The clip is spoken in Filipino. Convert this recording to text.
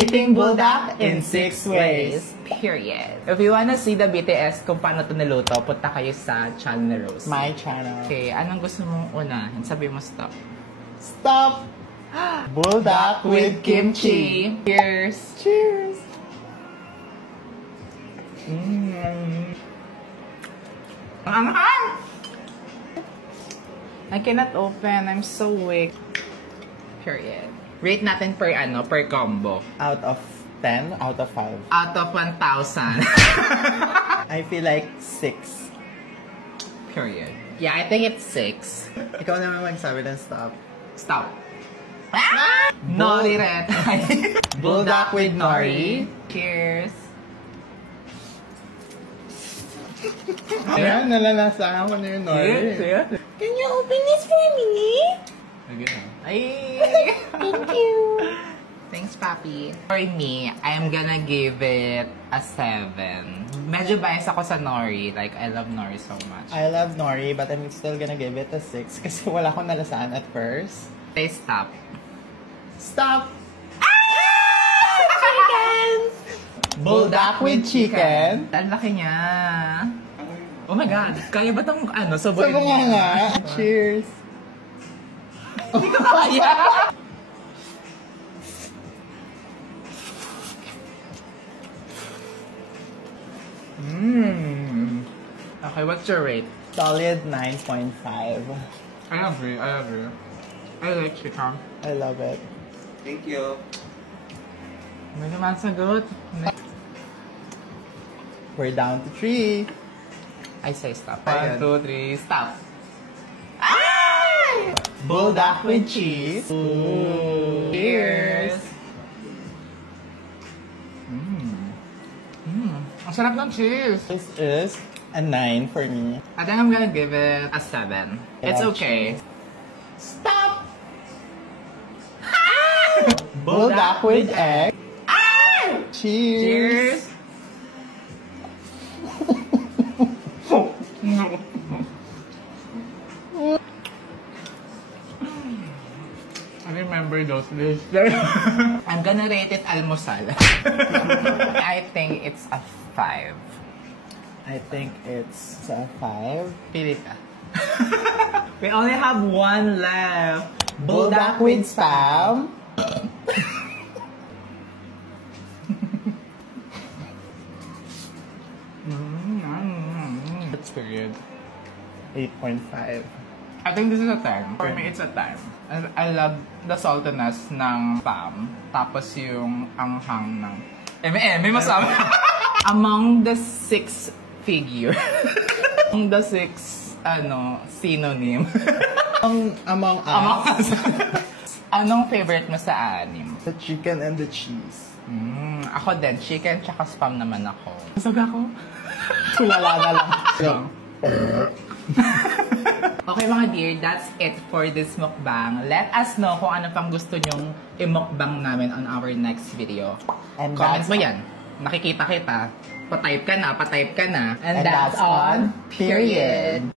Eating buldak in 6 ways. Period. If you wanna see the BTS kung paano ito niluto, punta kayo sa channel ni Rose. My channel. Okay, anong gusto mong unahin? Sabi mo stop. Stop! Buldak with kimchi. Cheers! Cheers! Ang anghang! I cannot open. I'm so weak. Period. Rate natin per combo. Out of 10, out of 5. Out of 1,000. I feel like 6. Period. Yeah, I think it's 6. Ikaw naman magsabi ng stop. Stop. Ah! Nori red. Buldak with nori. Cheers. Ayan, nalalasahan ko na yung nori. Can you open this for me? Ay! Thank you. Thanks, Papi. For me, I'm gonna give it a 7. Medyo biased ako sa nori. Like, I love nori so much. I love nori, but I'm still gonna give it a 6 kasi wala akong nalasaan at first. Say stop. Stop! Chicken! Buldak with chicken. Ang laki niya. Oh my God. Kaya ba itong sobrang Sabi nga. Cheers! Hindi ko kaya. Okay, what's your rate? Solid 9.5. I agree. I like chicken. I love it. Thank you. May naman sagot. We're down to 3. I say stop. Ayan. 1, 2, 3, stop. Buldak with cheese. Ooh. Cheers! Ang sarap ng cheese. This is a 9 for me. I think I'm gonna give it a 7. It's love okay. Stop! Buldak with egg. Cheers! Cheers! I remember those days. I'm gonna rate it almusal. I think it's a 5. I think it's a 5. Pili ka. We only have one left. Buldak with spam. That's period. 8.5. I think this is a 10. For me, it's a 10. I love the saltiness ng spam. Tapos yung anghang ng... May masama. Among the 6 figure. Among the 6, synonym. Among Among us. us. Anong favorite mo sa anim? The chicken and the cheese. Ako din, chicken tsaka spam naman ako. Sabi ako? Tulala na lang. Okay mga dear, that's it for this mukbang. Let us know kung ano pang gusto nyong i-mukbang namin on our next video. And Comment mo yan. Nakikita kita. Pa-type ka na. And that's on period.